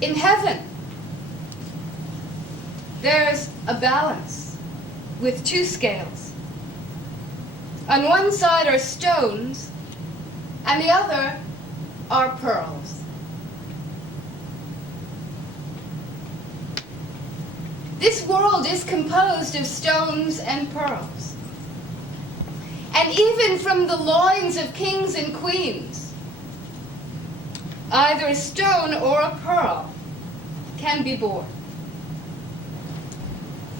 In heaven, there's a balance with two scales. On one side are stones, and the other are pearls. This world is composed of stones and pearls. And even from the loins of kings and queens, either a stone or a pearl can be born.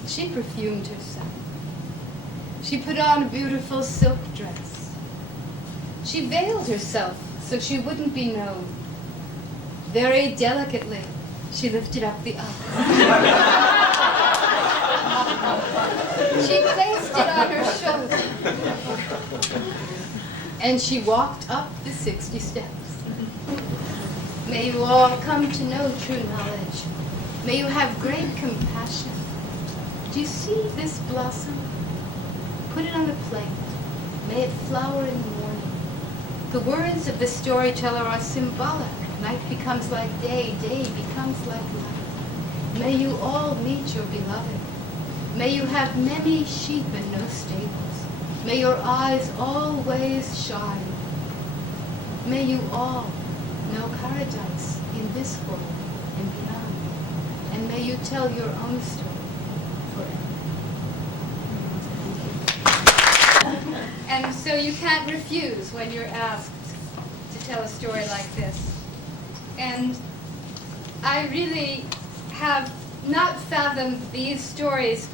She perfumed herself. She put on a beautiful silk dress. She veiled herself so she wouldn't be known. Very delicately, she lifted up the eye. She placed it on her shoulder. And she walked up the 60 steps. May you all come to know true knowledge. May you have great compassion. Do you see this blossom? Put it on a plate. May it flower in the morning. The words of the storyteller are symbolic. Night becomes like day, day becomes like night. May you all meet your beloved. May you have many sheep and no stables. May your eyes always shine. May you all know paradise in this world and beyond. And may you tell your own story forever. And so you can't refuse when you're asked to tell a story like this. And I really have not fathomed these stories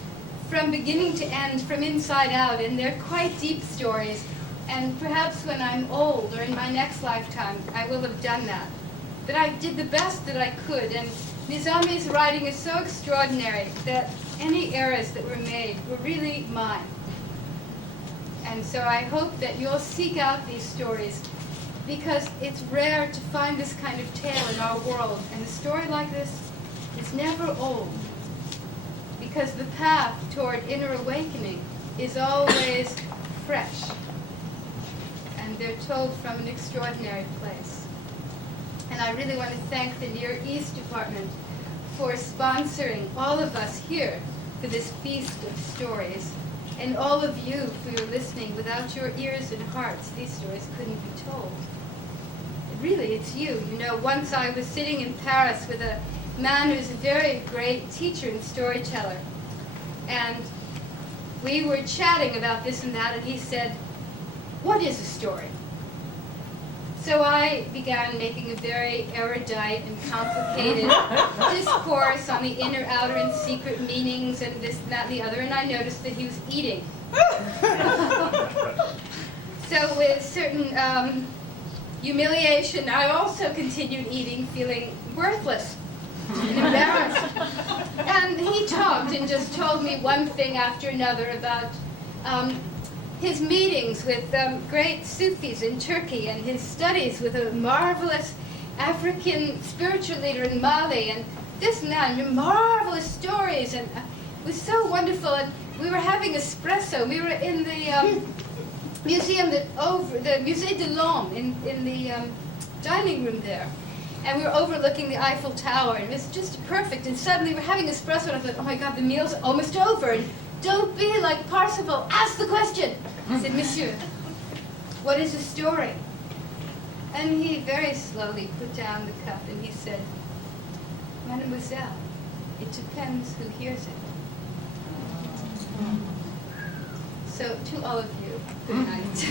from beginning to end, from inside out, and they're quite deep stories. And perhaps when I'm old or in my next lifetime, I will have done that. But I did the best that I could, and Nizami's writing is so extraordinary that any errors that were made were really mine. And so I hope that you'll seek out these stories, because it's rare to find this kind of tale in our world. And a story like this is never old, because the path toward inner awakening is always fresh. And they're told from an extraordinary place. And I really want to thank the Near East Department for sponsoring all of us here for this feast of stories. And all of you for your listening. Without your ears and hearts, these stories couldn't be told. Really, it's you. You know, once I was sitting in Paris with a man who's a very great teacher and storyteller. And we were chatting about this and that, and he said, "What is a story?" So I began making a very erudite and complicated discourse on the inner, outer, and secret meanings and this, and that, and the other, and I noticed that he was eating. So with certain humiliation, I also continued eating, feeling worthless and embarrassed. And he talked and just told me one thing after another about his meetings with great Sufis in Turkey and his studies with a marvelous African spiritual leader in Mali and this and that, and marvelous stories, and it was so wonderful. And we were having espresso. We were in the museum the Musée de l'Homme in the dining room there. And we were overlooking the Eiffel Tower, and it was just perfect. And suddenly we're having espresso, and I thought, oh my God, the meal's almost over. And don't be like Parsifal, ask the question. I said, "Monsieur, what is a story?" And he very slowly put down the cup, and he said, "Mademoiselle, it depends who hears it." So to all of you, good night.